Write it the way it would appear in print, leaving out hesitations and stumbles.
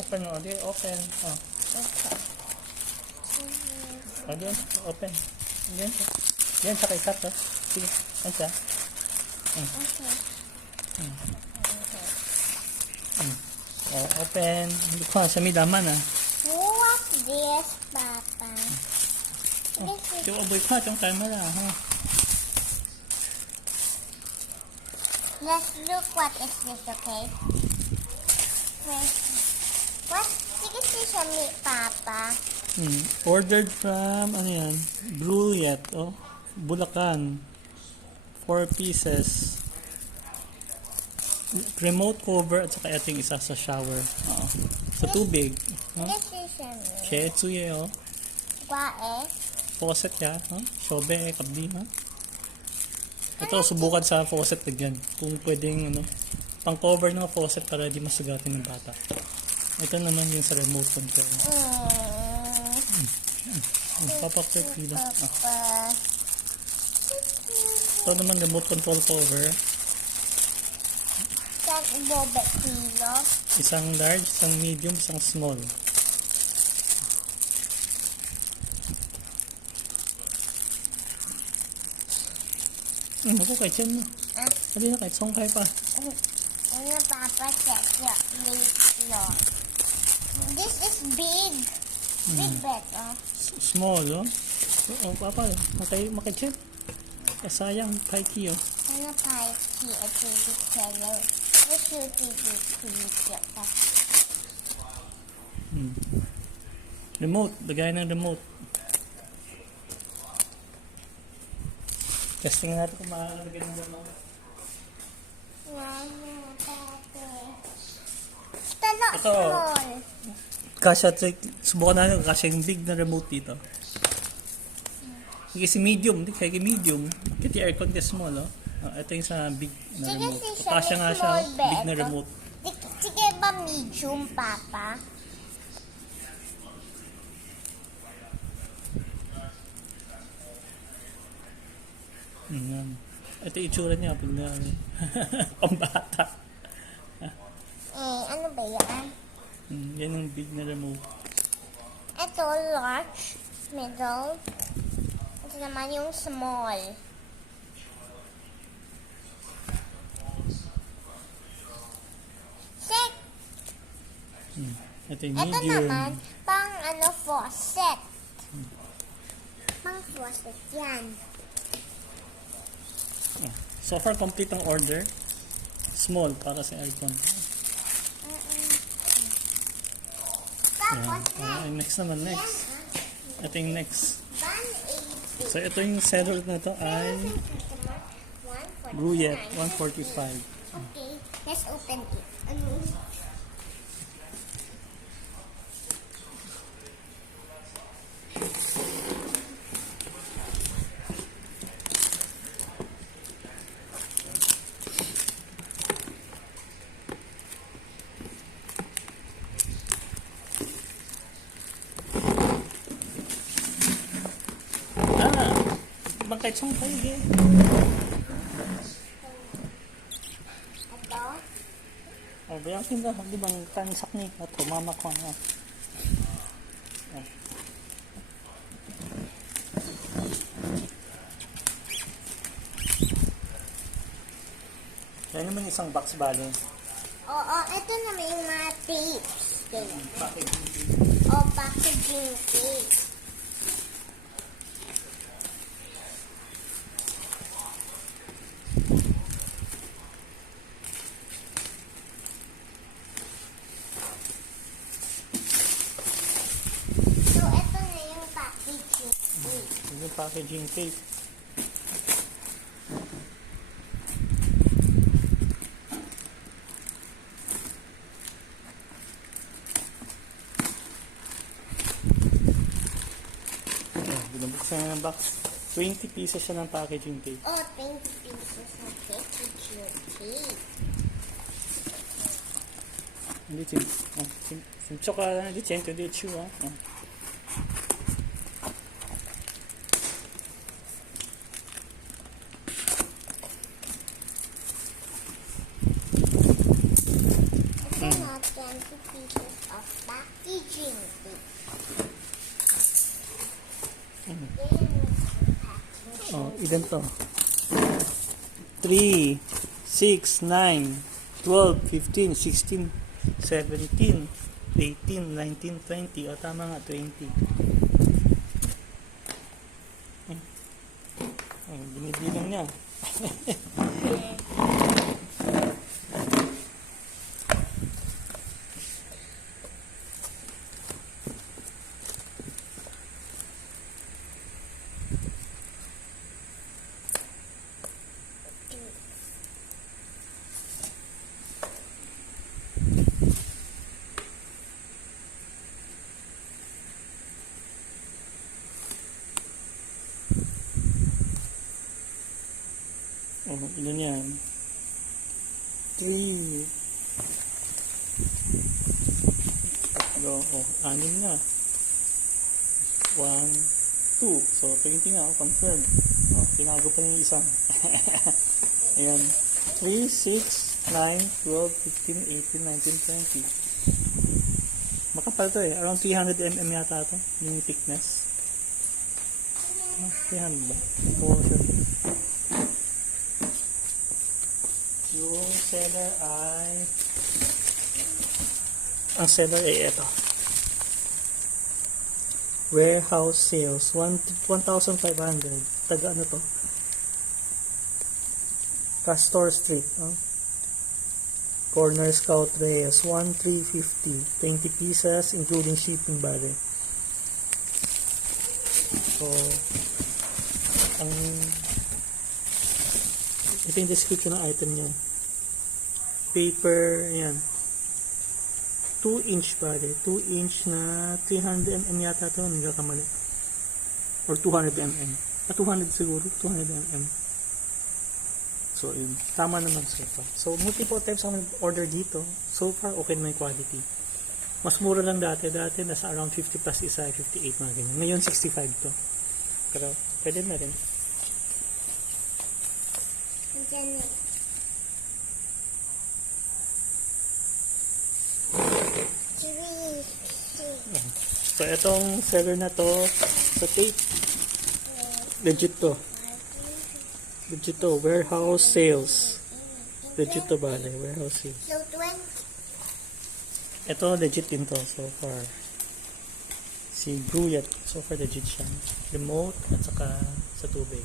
Open mo. Di, open. Oh. Okay. O, diyan. Open. Diyan siya. Diyan siya kay Kat, oh. Sige. Diyan siya. Okay. Oh, open. Hindi ko sa may daman, ah. What's this, Papa? Oh, This is... yung aboy pa, yung camera, ha? Let's look what is this, okay? What? Sige siya, Papa. Ordered from, ano yan? Bruyet, oh. Bulacan. 4 pieces. Remote cover at saka ito yung isa sa shower. Oo. Sa tubig. Huh? This is siya, Chetsuye, oh. Kwae. Faucet ya, huh? Shobe, kabdi, ha? Ito, subukan sa faucet lagyan. Kung pwedeng, ano, pang cover ng faucet para di masagatin ng bata. Ito naman yung sa remote control. Papak-check nila. Ito naman remote control cover. Isang large, isang medium, isang small. Ako kahit yan mo. Sabi na kahit songkay pa. Ano, Papa, check your plate. This is big. Big bed, oh. Small, oh. Oh, Papa, makachip. Sayang, paiki, oh. Ano, paiki, at hindi kaya. Let's shoot it. Remote, lagay ng remote. Testing natin kung maaalagay ng remote. Ito, kasha, subukan natin kung kasha yung big na remote dito. Kasi medium, hindi kaya medium. Kasi aircon ka small, oh. Ito yung sa big na remote. Kasha nga siya, big na remote. Sige ba medium, Papa? Ito yung itsura niya pag na pambata. Ano ba yan? Yan yung big na remote. Ito, large, middle. Ito naman yung small. Check! Ito yung Ito medium. naman, pang faucet. Pang faucet yan. So far, complete ang order. Small para sa aircon. Tapos Next naman, next. Ito yung next. 180. So ito yung seller na to ay Bruyet 145. Okay, let's open it. Kahit saan kayo, eh. Ito. Oh, bayang sinda, di bang tansak ni at tumama ko na. Yan naman isang box bali. Oo, ito na may mga tapes. Packaging. Packaging tape. Yung packaging tape. Binubuksan na ng box. 20 pieces siya ng packaging tape. 20 pieces ng packaging tape. Hindi, simchoka na, hindi, 100 de chu, ah. 20 pieces of packaging tape. Oh, ilan to? 3, 6, 9, 12, 15, 16, 17, 18, 19, 20. O, tama nga, 20. Oh, binibilang niya. Oh, ilan yan? 3. Tatlo. Oh, 6 na. 1, 2. So, 20 nga. Oh, confirm. Oh, tinago pa yung isang. Ayan. 3, 6, 9, 12, 15, 18, 19, 20. Makapal to eh. Around 300 mm yata to. Yung thickness. 300 ba? Oo, sure. Yung seller ay ang seller ay ito, warehouse sales 1,500. Taga ano to, Castor Street, corner Scout Reyes, 1,350, 20 pieces including shipping bale. So ang ito yung description ng item nyo. Paper, yan. 2-inch bale. 2-inch na 300 mm yata ito. Hindi ka kamali. Or 200 mm. 200 siguro. 200 mm. So, yun. Tama naman so far. So, multiple times ako order dito. So far, okay na yung quality. Mas mura lang dati. Dati, nasa around 50 plus isa, 58 mga ganyan. Ngayon, 65 to. Pero, pwede na rin. So, itong seller na to sa tape, legit to. Legit to. Warehouse sales. Legit to bale. Warehouse sales. So 20. Ito legit din to so far. Si Gruyat, so far legit siya. Remote at saka sa tubig.